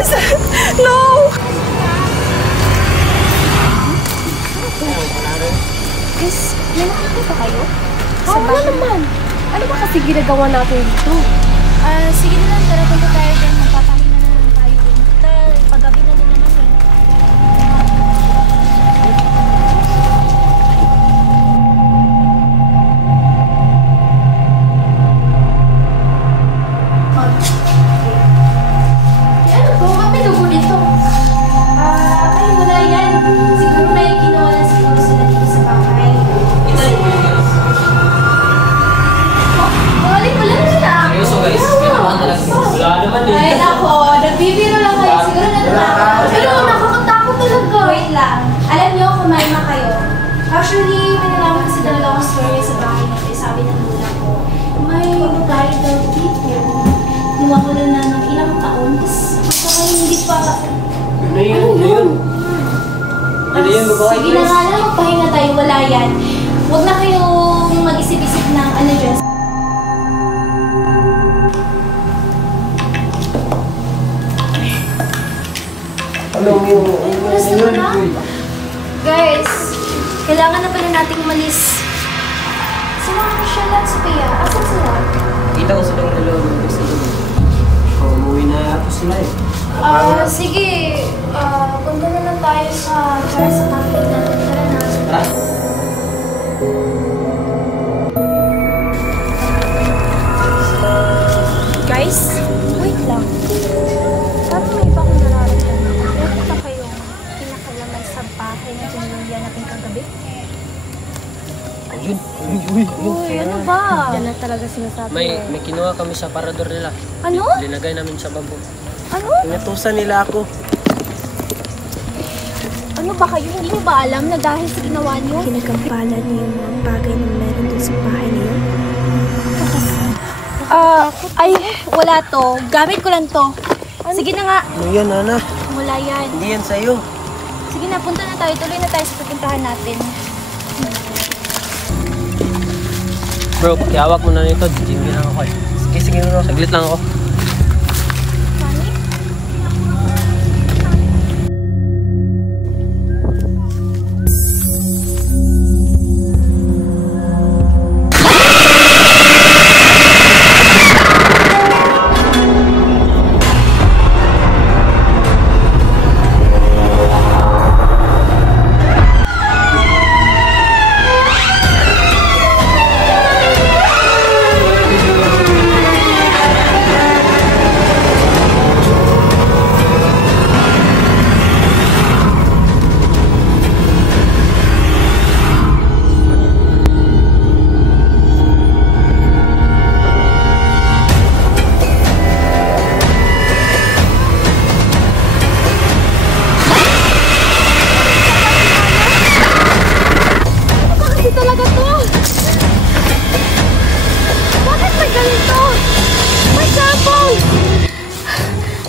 Please! No! Guys, may nakakita kayo? Wala naman. Ano ba kasi ginagawa natin dito? Sige na lang, tara punta tayo dyan. Magpapahinga na lang tayo dun. Paggabi na din naman eh. Ano po? May dugo dito. Ay, wala yan. Siguro may ginawa na siguro sila dito sa bahay. Balik mo lang sila. Seryoso guys, ginawa na lang. Wala naman din. Ay, nako. Nagbibiro lang kayo. Siguro natatakot. Pero nakakatakot talaga. Wait lang. Alam niyo, kumain kayo. Actually, may nalaman kasi talaga akong story sa bahay natin. Sabi ng lula ko, may babae daw dito. Nawawala na ng ilang taon. Tapos, saka hindi pa... Ano yun? Yun yun, babae. Sige na nga lang, magpahinga tayo. Wala yan. Huwag na kayong mag-isip-isip ng ano dyan. Ano yung... Oras na ba? Guys, kailangan na pala nating umalis. Sumama ko siya lang, Sophia. Asan sila? Kita ko silang dalawa ng gusto nila. Umuwi na ako sila eh. Sige. Punta na lang tayo sa cafe natin. Tara na. Tara. Guys, wait lang. Parang may iba akong nararamdaman. Meron pa kayong pinakalaman sa bahay na tinulungan natin kagabi? Ayun. Uy, ano ba? Yan na talaga sinasabi. May kinuha kami sa parador nila. Ano? Linagay namin sa babo. Ano? Inutusan nila ako. Ano ba kayo? Hindi niyo ba alam na dahil sa ginawa niyo? Kinagampalan niyo yung mga bagay na meron dun sa bahay na yun? Ay, wala to. Gamit ko lang to. Sige na nga. Ano yan, Ana? Wala yan. Hindi yan sa'yo. Sige na, punta na tayo. Tuloy na tayo sa pupuntahan natin. Bro, pakihawak mo na nito. Jingle lang ako eh. Sige bro. Saglit lang ako.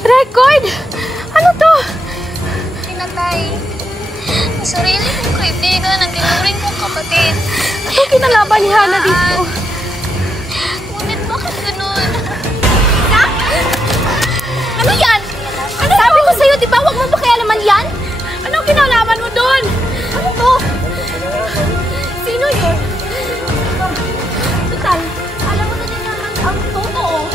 Record! Ano to? Pinatay. Ang sarili kong kaibigan, ang tinuring kong kapatid. Ano kinalaban ni Hana dito? Ngunit bakit ganun? Ano yan? Ano sabi ko sa'yo, di ba? Huwag mo pakialaman yan? Anong kinalaman mo doon? Ano to? Sino yun? Total, alam mo na din naman ang totoo.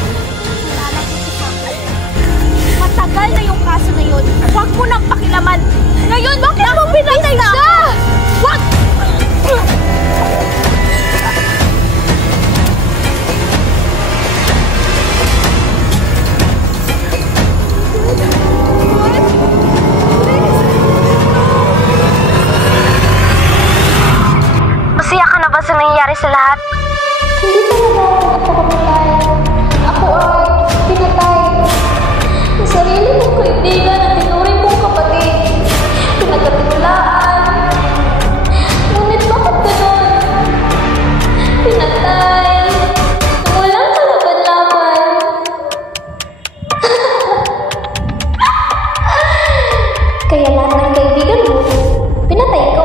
Matagal na yung kaso na yun. Huwag mo nang pakilaman. Ngayon, bakit mo pinatay siya? Huwag! Masaya ka na ba sa nangyayari sa lahat? Hindi talaga ako nakapagpatay. Ako ay pinatay. Ang sarili kong kaibigan at tinuring kong kapatid. Pinagkatiwalaan. Ngunit bakit ganun? Pinatay. Walang kalaban-laban. Kaya lahat ng kaibigan mo, pinatay ko.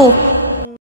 ko.